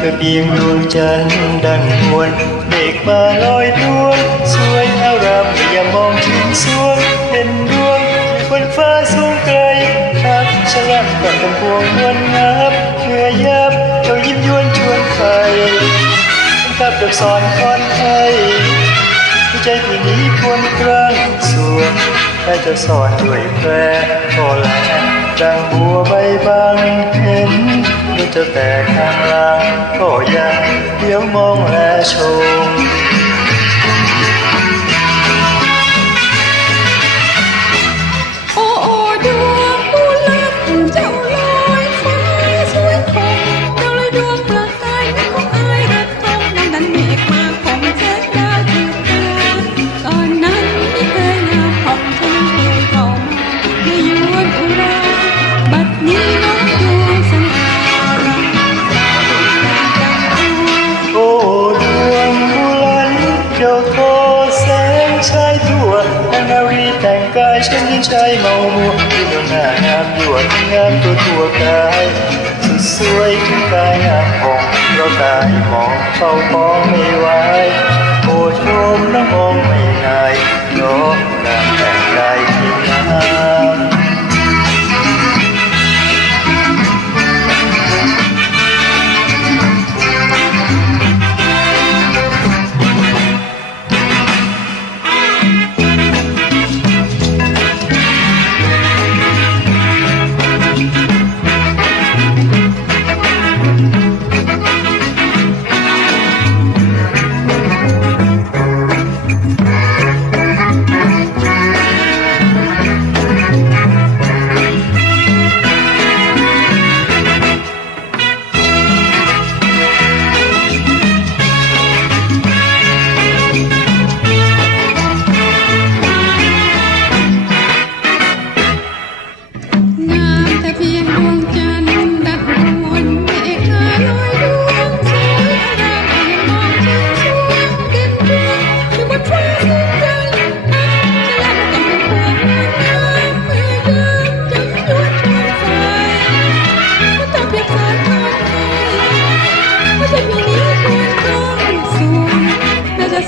แต่เพียงดวงจันทร์ดังนวลเมฆมาลอยนวลสวยอารามอย่ามองถึงสวงเห็นดวงบนฟ้าสูงไกลทักฉลับกับกำพวงวลงับเพื่อยับเรายิ้มยวนชวนไปกับดอกสอนคอนไทยใจที่นี้ควรครั้งสวงได้จะสอนด้วยแพรโอแลดังบัวใบบางเห็น มันจะแตกข้างล่างก็ยังเดี๋ยวมองและชม นานารีแต่งกายฉันยิ่งชายเมามัวที่ดูหน้างามยวดงามตัวทั่วกายสุดสวยถึงกายงามของเรากายมองเฝ้ามองไม่ไหวโอ้ชมแล้วมองไม่นายยกก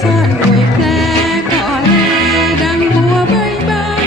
น่าจะซ่อนด้วยแผลก็แลดังบัวใบบาน